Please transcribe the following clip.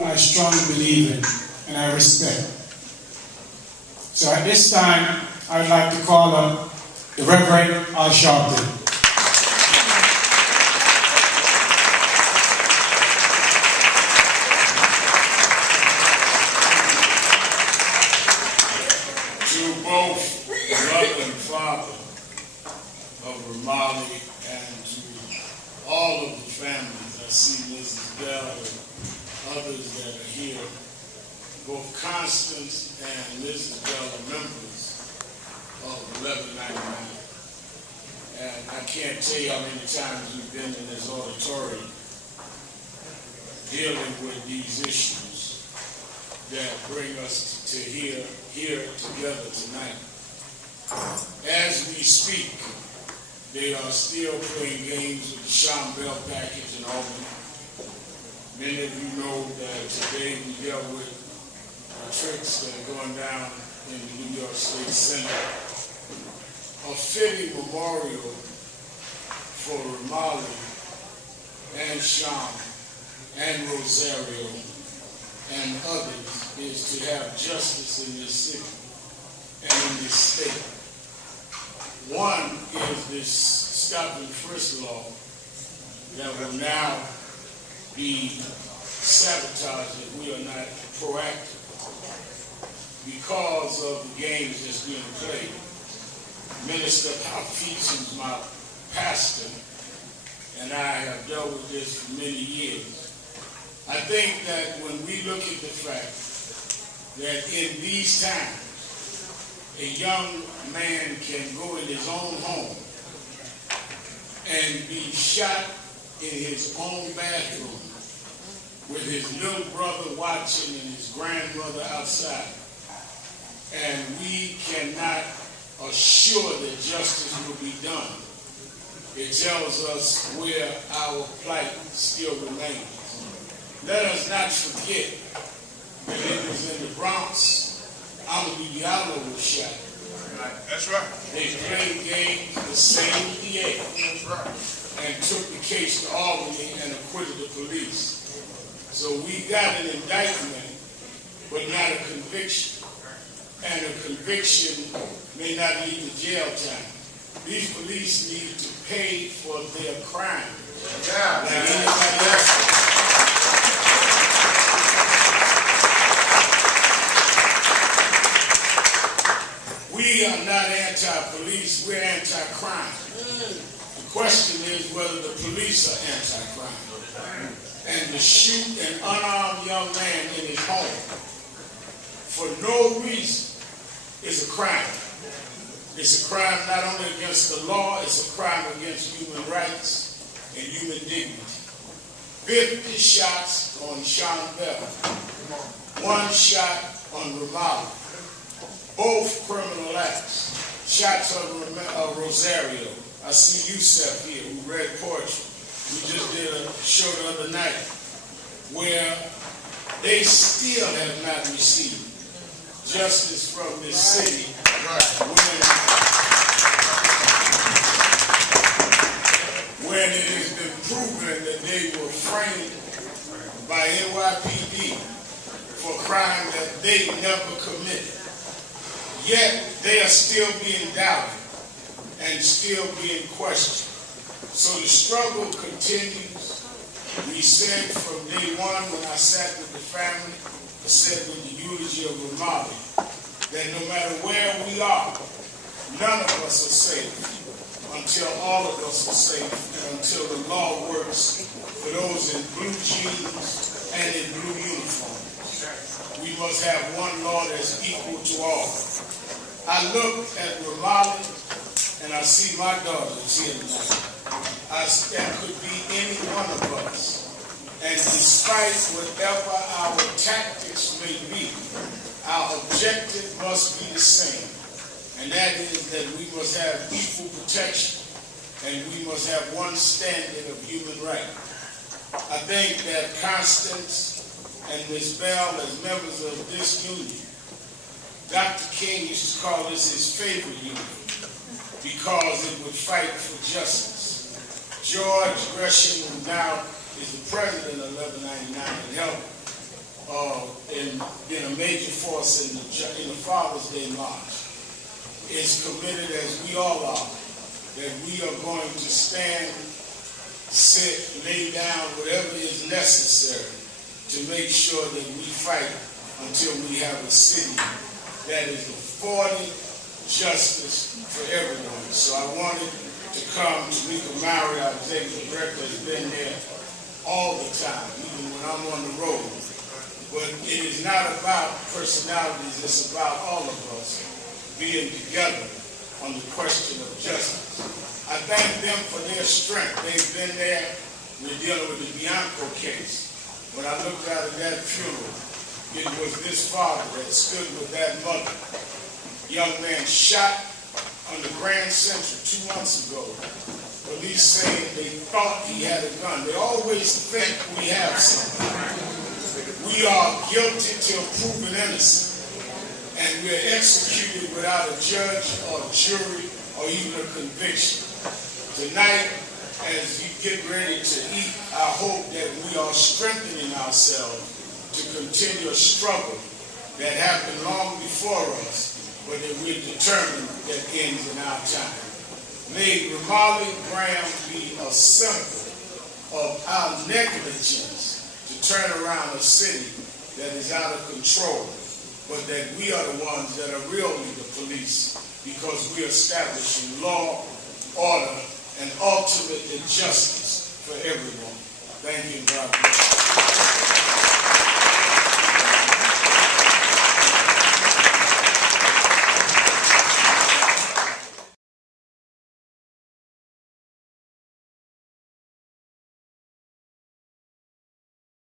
I strongly believe in and I respect. So at this time, I'd like to call up the Reverend Sharpton. To both the mother and father of Ramarley and to all of the families, I see Mrs. Bell and others that are here, both Constance and Mrs. Bell are members of 1199. And I can't tell you how many times we've been in this auditorium dealing with these issues that bring us to here together tonight. As we speak, they are still playing games with the Sharpton package in Albany. Many of you know that today we dealt with the tricks that are going down in the New York State Senate. A fitting memorial for Ramarley and Sean and Rosario and others is to have justice in this city and in this state. One is this stop and frisk law that will now be sabotaged if we are not proactive because of the games that's being played. Minister Hafiz, my pastor, and I have dealt with this for many years. I think that when we look at the fact that in these times, a young man can go in his own home and be shot in his own bathroom with his little brother watching and his grandmother outside, and we cannot assure that justice will be done. It tells us where our plight still remains. Let us not forget that it was in the Bronx, Amadou Diallo was shot. That's right. They played games the same DA. That's right. And took the case to Albany and acquitted the police. So we got an indictment, but not a conviction. And a conviction may not lead to jail time. These police need to pay for their crime. Yeah. Like anybody else. We are not anti-police, we're anti-crime. The question is whether the police are anti-crime. And to shoot an unarmed young man in his home for no reason is a crime. It's a crime not only against the law, it's a crime against human rights and human dignity. 50 shots on Sean Bell, 1 shot on Ramarley. Both criminal acts. Shots on Rosario. I see Yusef here who read poetry. We just did a show the other night where they still have not received justice from this city when it has been proven that they were framed by NYPD for crime that they never committed. Yet they are still being doubted and still being questioned. So the struggle continues. We said from day one when I sat with the family, I said with the eulogy of Ramarley, that no matter where we are, none of us are safe until all of us are safe and until the law works for those in blue jeans and in blue uniforms. We must have one law that's equal to all. I look at Ramarley and I see my daughters here tonight. That could be any one of us. And despite whatever our tactics may be, our objective must be the same. And that is that we must have equal protection and we must have one standard of human right. I think that Constance and Ms. Bell, as members of this union, Dr. King used to call this his favorite union because it would fight for justice. George Gresham, who now is the president of 1199 and helped and been a major force in the Father's Day March, is committed, as we all are, that we are going to stand, sit, lay down, whatever is necessary to make sure that we fight until we have a city that is affording justice for everyone. So I wanted to come. Tamika Mowry, our executive director, has been there all the time, even when I'm on the road. But it is not about personalities, it's about all of us being together on the question of justice. I thank them for their strength. They've been there. We're dealing with the Bianco case. When I looked out at that funeral, it was this father that stood with that mother. Young man shot on the Grand Central 2 months ago. Police saying they thought he had a gun. They always think we have something. We are guilty till proven innocent. And we're executed without a judge or jury or even a conviction. Tonight, as you get ready to eat, I hope that we are strengthening ourselves to continue a struggle that happened long before us, but that we're determined that ends in our time. May Ramarley Graham be a symbol of our negligence to turn around a city that is out of control, but that we are the ones that are really the police, because we are establishing law, order, and ultimately justice for everyone. Thank you, and God bless.